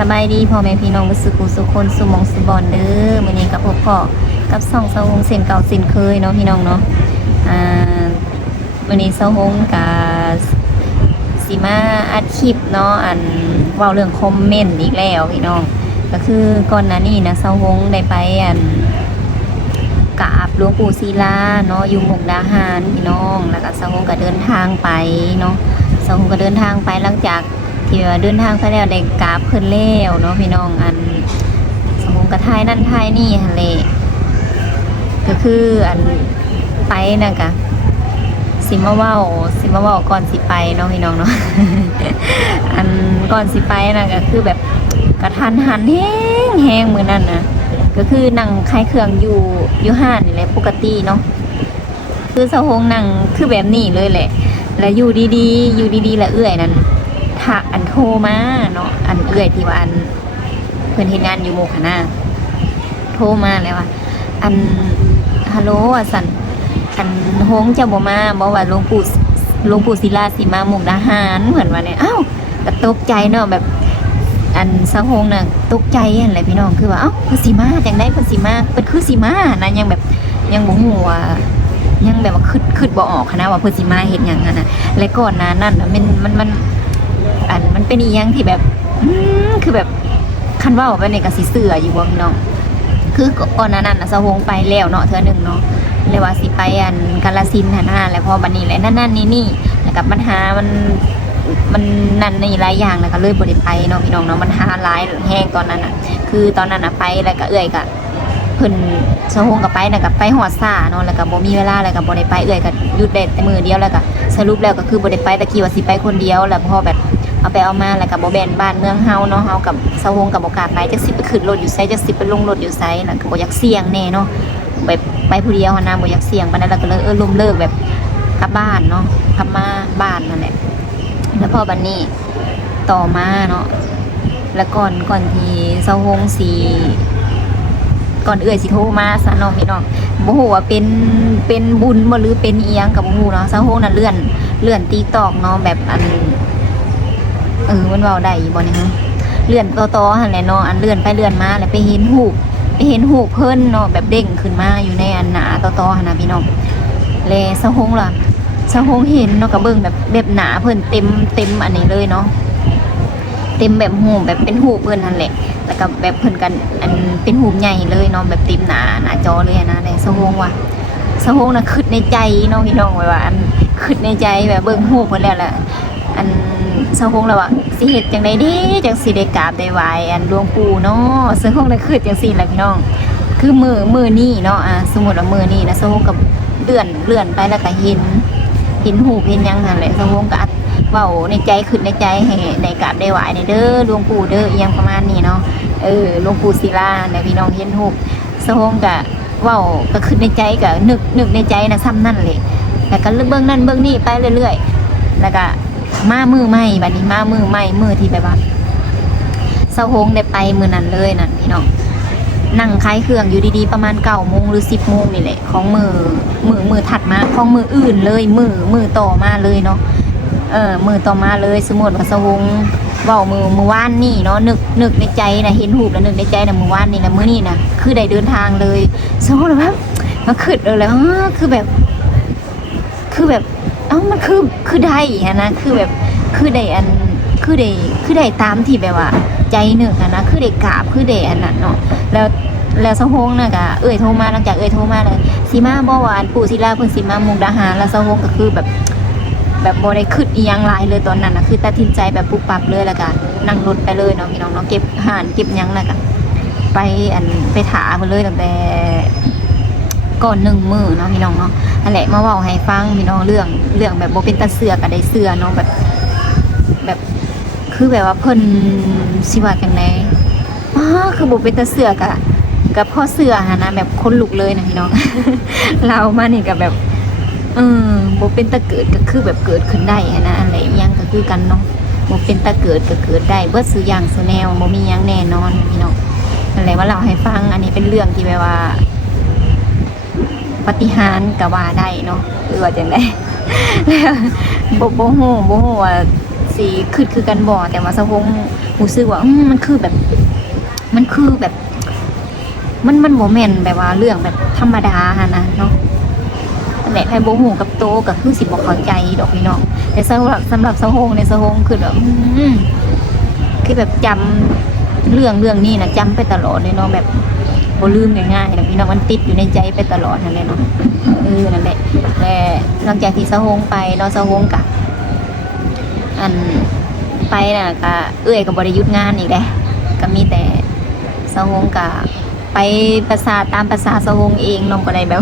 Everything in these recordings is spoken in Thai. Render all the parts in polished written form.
สบายดีพ่อแม่พี่น้องมุสุกุสุคนสุมองสุบอนเด้อมื้อนี้กับพวกพ่อกับส่องเสาหงเส้นเก่าเส้นเคยเนาะพี่น้องเนาะอ่ามื้อนี้เสาหงกับสิมาอัดคลิปเนาะเว้าเรื่องคอมเมนต์อีกแล้วพี่น้องก็คือก่อนหน้านี้นะเสาหงได้ไปกราบหลวงปู่ศิลาเนาะอยู่มุกดาหารพี่น้องแล้วก็เสาหงก็เดินทางไปเนาะเสาหงก็เดินทางไปหลังจากที่ว่าเดินทางไปแล้วได้กราบเพิ่นแล้วเนาะพี่น้องสมมุติกระทายนั่นทายนี่หั่นแหละก็คือไปน่ะกะสิมาเว้าก่อนสิไปเนาะพี่น้องเนาะ ก่อนสิไปน่ะก็คือแบบกระทันหันแห้งมื้อนั้นนะก็คือนั่งคลายเครื่องอยู่ห้านนี่แหละปกติเนาะคือเสาหงนั่งคือแบบนี้เลยแหละแล้วอยู่ดีๆแล้วเอื้อยนั่นถ้าโทรมาเนาะเอื้อยที่ว่าเพิ่นเฮ็ดงานอยู่โมคณะโทรมาแล้วว่าฮัลโหลสั่นหงเจ้าบ่มาบอกว่าหลวงปู่ศิลาสิมามุกดาหารเหมือนว่าเนี่ยอ้าวก็ตกใจเนาะแบบสะหงน่ะตกใจอะไรพี่น้องคือว่าเอ้าเพิ่นสิมาจังได๋เพิ่นสิมาเพิ่นคือสิมานะยังแบบยังบ่ฮู้ว่ายังแบบว่าคิดบ่ออกนะว่าเพิ่นสิมาเฮ็ดหยังนะและก่อนหน้านั้นมันเป็นอีหยังที่แบบคือแบบคันเว้าไปนี่ก็สิเชื่ออยู่บ่พี่น้องคือก่อนหน้านั้นน่ะสะหงไปแล้วเนาะเทื่อนึงเนาะเลยว่าสิไปกาฬสินธุ์หั่นน่ะแล้วพอบัดนี้แหละนั่นนี่แล้วก็ปัญหามันนั่นนี่หลายอย่างแล้วก็เลยบ่ได้ไปเนาะพี่น้องเนาะมันหาหลายแฮงตอนนั้นน่ะคือตอนนั้นน่ะไปแล้วก็เอื้อยก็เพิ่นสะหงก็ไปน่ะก็ไปฮอดซ่าเนาะแล้วก็บ่มีเวลาแล้วก็บ่ได้ไปเอื้อยก็หยุดได้แต่มื้อเดียวแล้วก็สรุปแล้วก็คือบ่ได้ไปตะกี้ว่าสิไปคนเดียวแล้วพอแบบเอาไปเอามาแล้วก็บ่แม่นบ้านเมืองเฮาเนาะเฮากับสะหงก็บ่กล้าไปจักสิไปขึ้นรถอยู่ไสจักสิไปลงรถอยู่ไสน่ะก็บ่อยากเสี่ยงแน่เนาะแบบไปผู้เดียวหั่นน่ะบ่อยากเสี่ยงปานนั้นแล้วก็เลยล้มเลิกแบบกลับบ้านเนาะกลับมาบ้านนั่นแหละแล้วพอบัดนี้ต่อมาเนาะแล้วก่อนที่เสาหงสีก่อนเอื้อยสิโทรมาซะเนาะพี่น้องบ่ฮู้ว่าเป็นบุญบ่หรือเป็นอีหยังก็บ่ฮู้เนาะเสาหงน่ะเลื่อน TikTok เนาะแบบมันเว้าได้อยู่บ่นี่ฮะเลื่อนต่อๆหั่นแหละเนาะเลื่อนไปเลื่อนมาแล้วไปเห็นรูปเพิ่นเนาะแบบเด้งขึ้นมาอยู่ในหน้าต่อๆหั่นน่ะพี่น้องแล้วเสาหงล่ะเสาหงเห็นเนาะก็เบิ่งแบบหนาเพิ่นเต็มอันนี้เลยเนาะเต็มแบบหูแบบเป็นหูเพิ่นนั่นแหละแล้วก็แบบเพิ่นกันเป็นหูใหญ่เลยเนาะแบบเต็มหน้าจอเลยนะในสะหงว่ะสะหงน่ะคิดในใจเนาะพี่น้องไว้ว่าคิดในใจแบบเบิ่งหูเพิ่นแล้วแหละสะหงแล้วว่าสิเฮ็ดจังได๋ดีจังสิได้กราบได้ไหว้หลวงปู่เนาะสะหงน่ะคิดจังซี่แหละพี่น้องคือมื้อนี้เนาะสมมุติว่ามื้อนี้นะสะหงก็เลื่อนไปแล้วก็เห็นหูเห็นยังนั่นแหละสะหงก็เว้าในใจขึ้นในใจให้ได้กราบได้ไหว้ในเด้อหลวงปู่เด้ออีหยังประมาณนี้เนาะหลวงปู่ศิลาเนี่ยพี่น้องเห็นรูปสะหงก็เว้าก็ขึ้นในใจก็นึกในใจนะซ้ำนั่นแหละแล้วก็เบิ่งนั่นเบิ่งนี่ไปเรื่อยๆแล้วก็มามือใหม่บัดนี้มามือใหม่มือที่แบบว่าสะหงได้ไปมื้อนั้นเลยนั่นพี่น้องนั่งคลายเครื่องอยู่ดีๆประมาณ9 โมงหรือ10 โมงนี่แหละของมือถัดมาของมืออื่นเลยมือต่อมาเลยเนาะมือต่อมาเลยสมมติว่าสะหงเว้ามือว่านนี่เนาะนึกในใจนะเห็นรูปแล้วนึกในใจนะมือว่านนี่นะมื้อนี้นะคือได้เดินทางเลยสมมติว่ามาขึ้นเลยแล้วคือแบบมันคือได้นะคือแบบคือได้คือได้ตามที่แบบว่าใจนึกนะคือได้กราบคือได้นั้นเนาะแล้วสะหงน่ะก็โทรมาหลังจากโทรมาเลยสิมาบ่ว่าปู่ศิลาเพิ่นสิมามุกดาหารแล้วสะหงก็คือแบบบ่ได้คิดอีหยังหลายเลยตอนนั้นน่ะคือตัดสินใจแบบปุ๊บปั๊บเลยแล้วก็นั่งรถไปเลยเนาะพี่น้องเนาะเก็บอาหารเก็บหยังแล้วก็ไปถาเพิ่นเลยตั้งแต่ก่อน1 มื้อเนาะพี่น้องเนาะนั่นแหละมาเว้าให้ฟังพี่น้องเรื่องแบบบ่เป็นตาเชื่อก็ได้เชื่อเนาะแบบคือแบบว่าเพิ่นสิว่าจังได๋คือบ่เป็นตาเชื่อก็พอเชื่อหั่นนะแบบคนลุกเลยนะพี่น้อง เรามานี่ก็แบบบ่เป็นตาเกิดก็คือแบบเกิดขึ้นได้นะอะไรอีหยังก็คือกันเนาะบ่เป็นตาเกิดก็เกิดได้เบิดซุอย่างซุแนวบ่มีหยังแน่นอนพี่น้องนั่นแหละว่าเล่าให้ฟังอันนี้เป็นเรื่องที่แบบว่าปาฏิหาริย์ก็ว่าได้เนาะหรือว่าจังได๋แล้วบ่ฮู้ว่า สิคือกันบ่แต่ว่าสะพงรู้สึกว่ามันคือแบบมันบ่แม่นแบบว่าเรื่องแบบธรรมดาหั่นนะเนาะแหละไผบ่ฮู้กับโตก็คือสิบ่เข้าใจดอกพี่น้องแต่สำหรับสะพงในสะพงคือแบบคือแบบจำเรื่องนี้นะจำไปตลอดเลยเนาะแบบบ่ลืมง่ายๆนะพี่น้องมันติดอยู่ในใจไปตลอดนั่นแหละเนาะนั่นแหละและหลังจากที่สะพงไปเนาะสะพงกะอันไปน่ะก็ก็บ่ได้หยุดงานอีกเด้ก็มีแต่สะพงกะไปตามภาษาสะพงเองน้องบ่ได้แบบ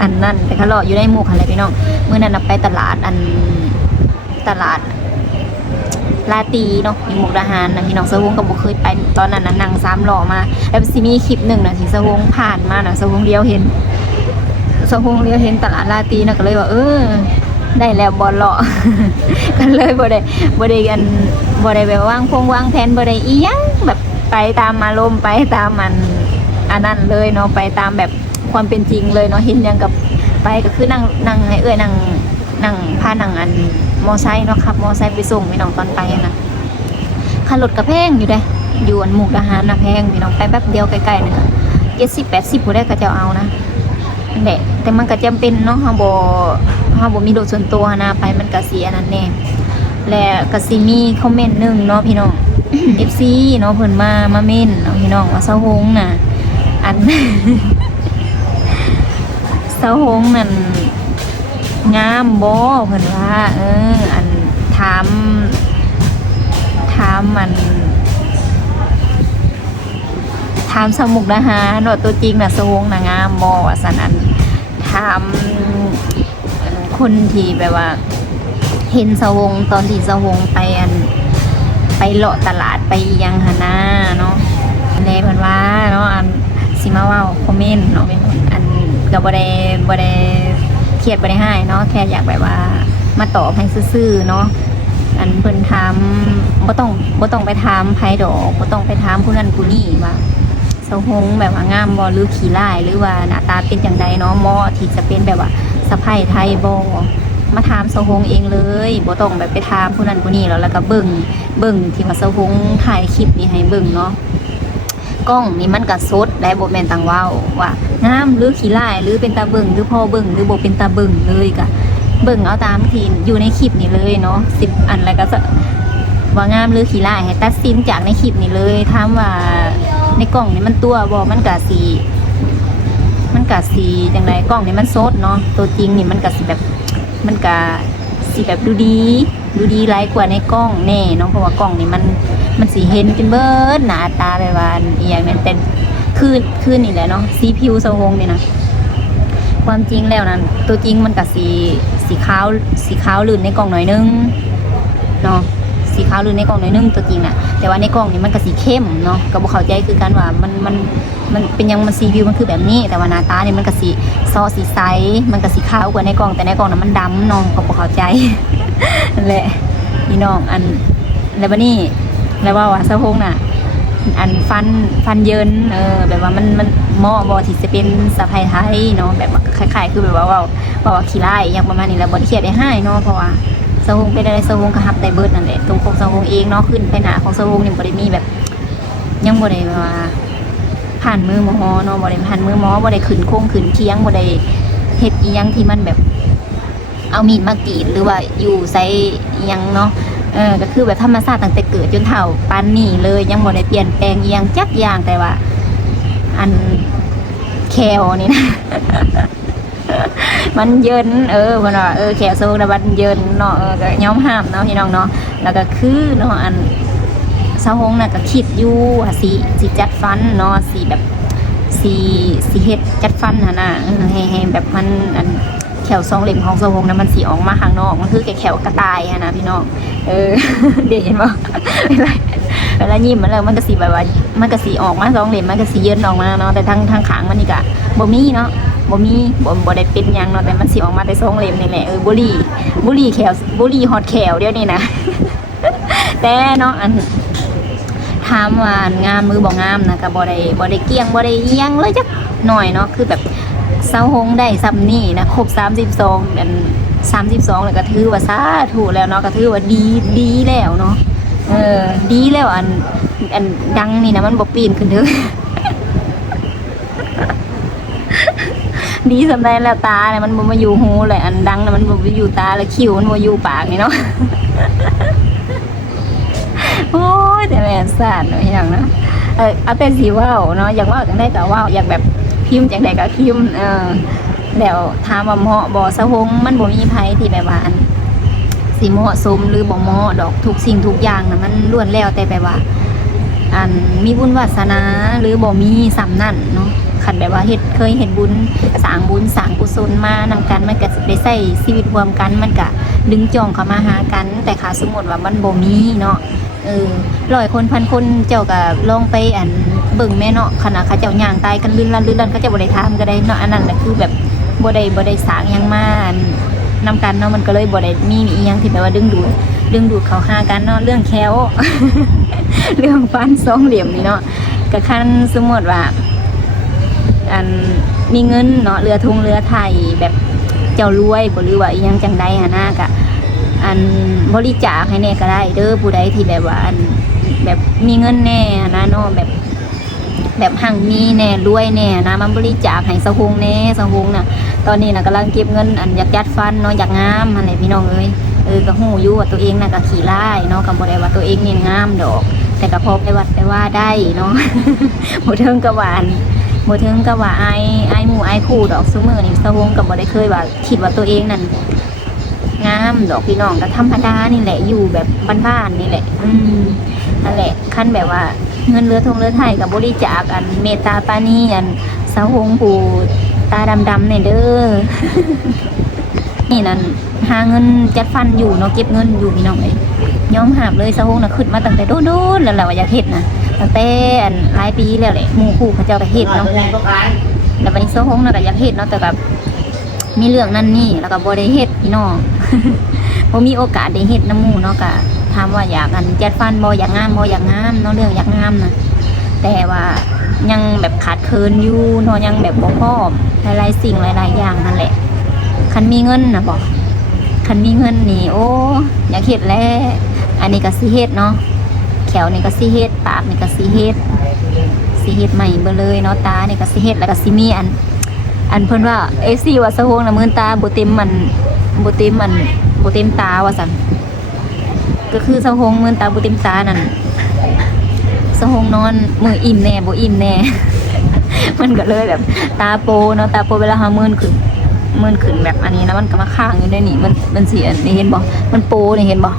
อันนั้นแต่ก็รออยู่ในหมู่คั่นแหละพี่น้องมื้อนั้นน่ะไปตลาดตลาดลาตีเนาะอยู่มุกดาหารนะพี่น้องสะวงก็บ่เคยไปตอนนั้นน่ะนั่ง3ล้อมาแล้วสิมีคลิปนึงน่ะที่สะวงผ่านมาน่ะสะวงเลี้ยวเห็นตลาดลาตีน่ะก็เลยว่าได้แล้วบ่เลาะ ก็เลยบ่ได้กันบ่ได้แบบวางแผนบ่ได้อีหยังแบบไปตามอารมณ์ไปตามอันนั้นเลยเนาะไปตามแบบความเป็นจริงเลยเนาะเห็นยังกับไปก็คือนั่งให้นั่งพานั่งมอไซค์เนาะขับมอไซค์ไปส่งพี่น้องตอนไปนะค่ารถก็แพงอยู่เด้อยู่อันมุกดาหารนะแพงพี่น้องไปแป๊บเดียวใกล้ๆนึงก็70-80บ่ได้ก็จะเอานะนั่นแหละแต่มันก็จำเป็นเนาะเฮาบ่มีรถส่วนตัวนะไปมันก็สิอันนั้นแน่และก็สิมีคอมเมนต์นึงเนาะพี่น้อง FC เนาะเพิ่นมาเม่นเนาะพี่น้องว่าเซาฮงน่ะอัน เซาฮงนั่นงามบ่เพิ่นว่าอันถามมันถามสมุกนะฮะเนาะตัวจริงน่ะเซาฮงน่ะงามบ่ว่าซั่นอันถามคนที่แบบว่าเห็นเซาฮงตอนที่เซาฮงไปเลาะตลาดไปอีหยังหั่นนะเนาะแลเพิ่นว่าเนาะอันสิมาเว้าคอมเมนต์เนาะอันก็บ่ได้เครียดบ่ได้ให้เนาะแค่อยากแบบว่ามาตอบให้ซื่อๆเนาะอันเพิ่นถามบ่ต้องไปถามไผดอกบ่ต้องไปถามผู้นั้นผู้นี้ว่าเซาฮงแบบว่างามบ่หรือขี้ร้ายหรือว่าหน้าตาเป็นจังไดเนาะเหมาะที่จะเป็นแบบว่าสะใภ้ไทยบ่มาถามเซาฮงเองเลยบ่ต้องแบบไปถามผู้นั้นผู้นี้แล้วก็เบิ่งที่ว่าเซาฮงถ่ายคลิปนี้ให้เบิ่งเนาะกล้องนี่มันก็สดได้บ่แม่นต่างเว้าว่างามหรือขี้ร้ายหรือเป็นตาเบิ่งหรือพอเบิ่งหรือบ่เป็นตาเบิ่งเลยก็เบิ่งเอาตามที่อยู่ในคลิปนี้เลยเนาะ10อันแล้วก็ว่างามหรือขี้ร้ายให้ตัดสินจากในคลิปนี้เลยถามว่าในกล้องนี่มันตัวบ่มันก็สิจังไดกล้องนี่มันสดเนาะตัวจริงนี่มันก็สิแบบมันก็สิแบบดูดีหลายกว่าในกล้องแน่เนาะเพราะว่ากล้องนี่มันสิเห็นเป็นเบิดหน้าตาแบบว่าอีหยังนั้นแต่คือนี่แหละเนาะสีผิวเซาฮงนี่นะความจริงแล้วนั้นตัวจริงมันก็สีขาวลื่นในกล้องหน่อยนึงเนาะสีขาวลื่นในกล้องหน่อยนึงตัวจริงน่ะแต่ว่าในกล้องนี่มันก็สีเข้มเนาะก็บ่เข้าใจคือกันว่ามันเป็นยังมันสีผิวมันคือแบบนี้แต่ว่าหน้าตานี่มันก็สีใสมันก็สีขาวกว่าในกล้องแต่ในกล้องน่ะมันดำเนาะก็บ่เข้าใจ นั่นแหละพี่น้องอันแล้วบัดนี้แล้วว่าเซาฮงน่ะอันฟันเยินแบบว่ามันเหมาะบ่ที่จะเป็นสะใภ้ไทยเนาะแบบว่าคล้ายๆคือแบบว่าขี้ร้ายอย่างประมาณนี้แล้วบ่เครียดได้ให้เนาะเพราะว่าเซาฮงเป็นอะไรเซาฮงก็รับได้เบิดนั่นแหละตรงของเซาฮงเองเนาะขึ้นไปหน้าของเซาฮงนี่บ่ได้มีแบบยังบ่ได้ว่าผ่านมือหมอเนาะบ่ได้ผ่านมือหมอบ่ได้ขึ้นโค้งขึ้นเคียงบ่ได้เฮ็ดอีหยังที่มันแบบเอามีดมากรีดหรือว่าอยู่ใส่อีหยังเนาะก็คือแบบธรรมชาติตั้งแต่เกิดจนเฒ่าปานนี้เลยยังบ่ได้เปลี่ยนแปลงอีหยังจักอย่างแต่ว่าอันแควนี่นะ มันเยินเพิ่นว่าแขวโซงนะมันเยินเนาะก็ยอมห้ามเนาะพี่น้องเนาะแล้วก็คือเนาะอันเซาฮงน่ะก็คิดอยู่ว่าสิจัดฟันเนาะสิแบบสิเฮ็ดจัดฟันหั่นน่ะให้แบบมันอันแขว2เล่มของเซาฮงน่ะมันสิออกมาข้างนอกมันคือแขวกระต่ายหั่นน่ะพี่น้องเดี๋ยวเห็นบ่ เวลายิ้มมันแล้วมันก็สิแบบว่ามันก็สิออกมา2เล่มมันก็สิเยินออกมาเนาะแต่ทางข้างมันนี่ก็บ่มีเนาะบ่ได้เป็นหยังเนาะแต่มันสิออกมาได้2เล่มนี่แหละบุหรี่แขวบุหรี่ฮอดแขวเดี๋ยวนี้นะ แต่เนาะอันถามว่างามมือบ่งามนะก็บ่ได้เกี่ยงบ่ได้เอียงเลยจักหน่อยเนาะคือแบบเซาฮงได้ซ้ำนี่นะครบ32อัน 32แล้วก็ถือว่าสาธุแล้วเนาะก็ถือว่าดีแล้วเนาะดีแล้วอันดังนี่นะมันบ่ปีนขึ้นเด้อ ดีสำได้แล้วตาเนี่ยมันบ่มาอยู่หูเลยอันดังน่ะมันบ่มาอยู่ตาแล้วคิ้วมันบ่อยู่ปากนี่เนาะ โอ้ยแต่แม่สาดเนาะอย่างเนาะเอาแต่สิเว้าเนาะอยากเว้าจังได๋ก็เว้าอยากแบบพิมพ์จังได๋ก็พิมพ์แล้วถามว่าเหมาะบ่สะฮงมันบ่มีไผที่แบบว่าอันสิเหมาะสมหรือบ่เหมาะดอกทุกสิ่งทุกอย่างน่ะมันล้วนแล้วแต่แบบว่าอันมีบุญวาสนาหรือบ่มีสำนั่นเนาะคันแบบว่าเคยเฮ็ดบุญสร้างบุญสร้างกุศลมานำกันมันก็ได้ใช้ชีวิตร่วมกันมันก็ดึงจ้องเข้ามาหากันแต่ถ้าสมมุติว่ามันบ่มีเนาะ100 คน1,000 คนเจ้าก็ลองไปอันเบิ่งแม่เนาะขณะเขาเจ้าย่างตายกันลื่นลั่นเขาเจ้าบ่ได้ถามก็ได้เนาะอันนั้นน่ะคือแบบบ่ได้สร้างหยังมานำกันเนาะมันก็เลยบ่ได้มีอีหยังที่แบบว่าดึงดูดเข้าหากันเนาะเรื่องแค้ว เรื่องฟัน2เหลี่ยมนี่เนาะก็คันสมมุติว่าอันมีเงินเนาะเรือธงเรือไทยแบบเจ้ารวยบ่หรือว่าอีหยังจังใดหะนะก็อันบริจาคให้แน่ก็ได้เด้อผู้ใดที่แบบว่าอันแบบมีเงินแน่นะเนาะแบบหั่งมีแน่รวยแน่นะมันบริจาคให้สะฮงแน่สะฮงน่ะตอนนี้น่ะกำลังเก็บเงินอันอยากยัดฟันเนาะอยากงามหั่นแหละพี่น้องเอ้ยก็ฮู้อยู่ว่าตัวเองน่ะก็ขี้ร้ายเนาะก็บ่ได้ว่าตัวเองนี่งามดอกแต่ก็พอไปวัดไปว่าได้เนาะ บ่ถึงกับว่าบ่ถึงกับว่าอายหมู่อายคู่ดอกซุมื้อนี้สะฮงก็บ่ได้เคยว่าคิดว่าตัวเองนั่นงามดอกพี่น้องก็ธรรมดานี่แหละอยู่แบบบ้านๆนี่แหละนั่นแหละคันแบบว่าเงินเรือธงเรือไทยกับบริจาคอันเมตตาปานีอันสาวหงปู่ตาดำๆเนี่ยเด้อ นี่นั่นหาเงินจัดฟันอยู่เนาะเก็บเงินอยู่พี่น้องเอ้ยยอมหาบเลยสาวหงน่ะขึ้นมาตั้งแต่โดนๆแล้วแหละว่าอยากเฮ็ดนะตั้งแต่หลายปีแล้วแหละหมู่คู่เขาเจ้าก็เฮ็ดเนาะแล้ววันนี้สาวหงน่ะก็อยากเฮ็ดเนาะแต่แบบมีเรื่องนั่นนี่แล้วก็บ่ได้เฮ็ดพี่น้อง บ่มีโอกาสได้เฮ็ดน้ำหมู่เนาะก็ถามว่าอยากอันจัดฟันบ่อยากงามบ่อยากงามเนาะเรื่องอยากงามนะแต่ว่ายังแบบขาดเคินอยู่เนาะยังแบบบ่พร้อมหลายๆสิ่งหลายๆอย่างนั่นแหละคันมีเงินนะบ่คันมีเงินนี่โอ้อยากเฮ็ดแล้วอันนี้ก็สิเฮ็ดเนาะแขวนี่ก็สิเฮ็ดปากนี่ก็สิเฮ็ดใหม่เบิดเลยเนาะตานี่ก็สิเฮ็ดแล้วก็สิมีอันเพิ่นว่า FC ว่าสะฮวงน่ะมื้อตาบ่เต็มบ่เต็มตาว่าซั่นก็คือสะฮงมื้อตาบ่เต็มตานั่นสะฮงนอนมื้ออิ่มแน่บ่อิ่มแน่ มันก็เลยแบบตาโปเนาะตาโปเวลาหามื้อขึ้นแบบอันนี้นะมันก็มาค้างอยู่ในนี่มันสิอันนี้เห็นบ่มันโปนี่เห็นบ่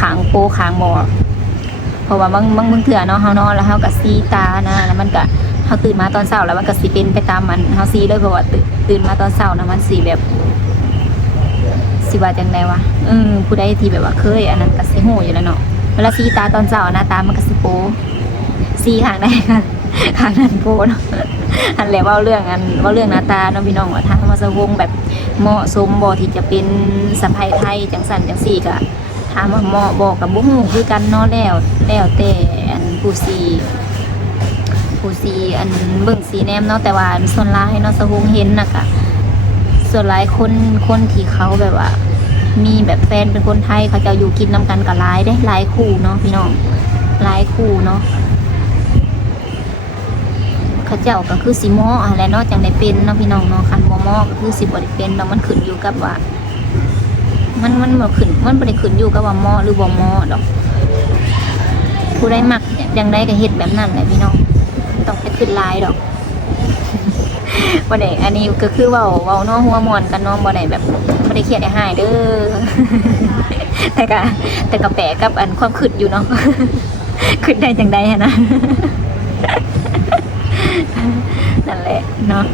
ค้างโปค้างบ่เพราะว่าบางเทื่อเนาะเฮานอนแล้วเฮาก็ซีตานะแล้วมันก็เฮาตื่นมาตอนเช้าแล้วมันก็สิเป็นไปตามมันเฮาซีเลยเพราะว่าตื่นมาตอนเช้านะมันสิแบบสิว่าจังได๋วะผู้ใดที่แบบว่าเคยอันนั้นก็สิฮู้อยู่แล้วเนาะเวลาซีตาตอนเช้าหน้าตามันก็สิโปซีข้างใดข้างนั้นโปเนาะอันแหละเว้าเรื่องหน้าตาเนาะพี่น้องว่าทางมาสวงแบบเหมาะสมบ่ที่จะเป็นสะใภ้ไทยจังซั่นจังซี่ก็ถามว่าเหมาะบ่ก็บ่ฮู้คือกันเนาะแล้วแต่อันผู้ซีอันเบิ่งสีแนมเนาะแต่ว่าส่วนหลายเนาะสวงเห็นน่ะก็ส่วนหลายคนที่เขาแบบว่ามีแบบแฟนเป็นคนไทยเขาจะอยู่กินนำกันกับหลายได้หลายคู่เนาะพี่น้องหลายคู่เนาะเขาเจ้าก็คือสิเหมาะอะไรเนาะจังได้เป็นเนาะพี่น้องเนาะคันบ่เหมาะก็คือสิบ่ได้เป็นเนาะมันขึ้นอยู่กับว่ามันบ่ขึ้นมันบ่ได้ขึ้นอยู่กับว่าเหมาะหรือบ่เหมาะดอกผู้ใดมักจังไดก็เฮ็ดแบบนั้นแหละพี่น้องต้องไปขึ้นลายดอกบ่ได้อันนี้ก็คือเว้าเนาะหัวม่วนกันเนาะบ่ได้แบบบ่ได้เครียดได้หายเด้อ แต่ก็แปลกับอันความคิดอยู่เนาะ คิดได้จังได๋นะ นั่นแหละเนาะ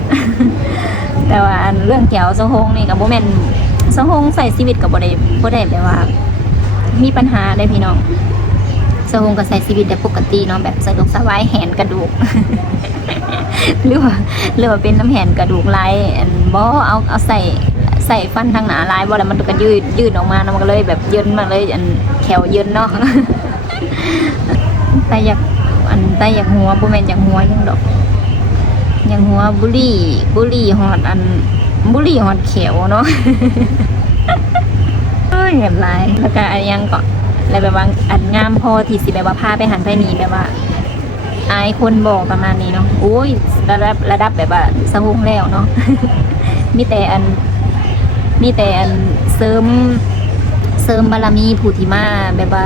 แต่ว่าอันเรื่องแก้วสะฮงนี่ก็บ่แม่นสะฮงใส่ชีวิตก็บ่ได้แบบว่ามีปัญหาได้พี่น้องสะฮงก็ใส่ชีวิตได้ปกติเนาะแบบสะดวกสบายแหนกระดูก หรือว่าเป็นน้ำแหนกระดูกลายบ่เอาใส่ฟันทางหน้าลายบ่แล้วมันก็ยืดออกมามันก็เลยแบบเยินมากเลยอันแขวเยินเนาะ แต่อยากหัวบ่แม่นอยากหัวยังดอกยังหัวบุหรี่ฮอดแขวเนาะ ยแบบหลายแล้วก็อันยังก็แล้วแบบว่าอันงามพอที่สิแบบว่าพาไปหันไปนี่แบบว่าอายคนบอกประมาณนี้เนาะโอ้ยระดับแบบว่าสะฮงแล้วเนาะ มีแต่อันเสริมบารมีผู้ที่มาแบบว่า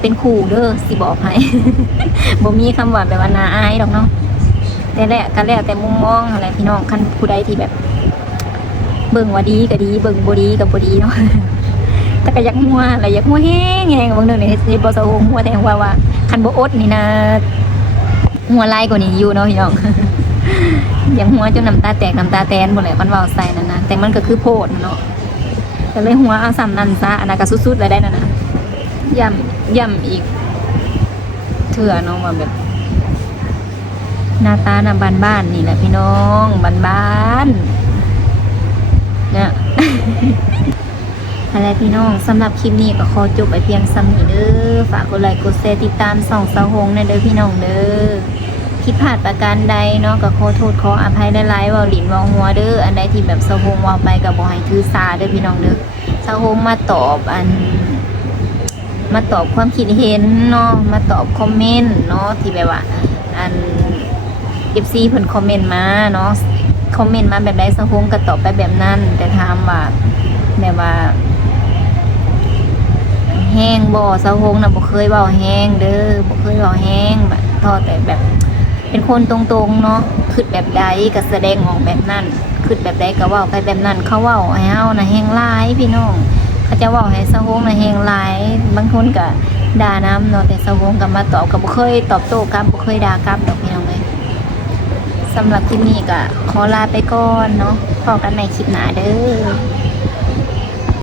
เป็นครูเด้อสิบอกให้ บ่มีคำว่าแบบว่าน่าอายดอกเนาะแต่แหละก็แล้วแต่มุมมองอะไรพี่น้องคันผู้ใดที่แบบ เบิ่งว่าดีก็ดีเบิ่งบ่ดีก็บ่ดีเนาะ แต่ก็อยากหัวอะไรอยากหัวแห้งแห้งบางเรื่องนี่เฮ็ดบ่สะฮงหัวแต่ว่าคันบ่อดนี่นะหัวลายกว่านี้อยู่เนาะพี่น้อง อย่างหัวจนน้ำตาแตกน้ำตาแตนหมดเลยมันเว้าใส่นั่นนะแต่มันก็คือโพดเนาะก็เลยหัวเอาซ้ำนั่นซะอันนั้นก็สุดๆเลยได้นั่นนะย่ำอีกเถื่อเนาะว่าแบบหน้าตาหน้าบ้านๆนี่แหละพี่น้องบ้านๆเนี่ย อะไรพี่น้องสำหรับคลิปนี้ก็ขอจบไปเพียงซ้ำนี้เด้อฝากกดไลค์กดแชร์ติดตามส่องสะฮงนะเด้อพี่น้องเด้อผิดพลาดประการใดเนาะก็ขอโทษขออภัยหลายๆเว้าหลินเว้าหัวเด้ออันใดที่แบบสะฮงเว้าไปก็บ่ให้ถือสาเด้อพี่น้องเด้อสะฮงมาตอบความคิดเห็นเนาะมาตอบคอมเมนต์เนาะที่แบบว่าอัน FC เพิ่นคอมเมนต์มาเนาะคอมเมนต์มาแบบใดสะฮงก็ตอบไปแบบนั้นแต่ถามว่าแบบว่าแห้งบ่สะฮงน่ะบ่เคยเว้าแห้งเด้อบ่เคยเว้าแห้งแบบทอแต่แบบเป็นคนตรงๆเนาะคิดแบบใดก็แสดงออกแบบนั้นคิดแบบใดก็เว้าไปแบบนั้นเขาเว้าให้เฮาน่ะแห้งหลายพี่น้องเขาจะเว้าให้สะฮงน่ะแห้งหลายบางคนก็ด่านํเนาะแต่สะฮงก็มาตอบก็บ่เคยตอบโต้กลับบ่เคยด่ากลับดอกพี่น้องเอ้ยสำหรับคลิปนี้ก็ขอลาไปก่อนเนาะพบกันในคลิปหน้าเด้อ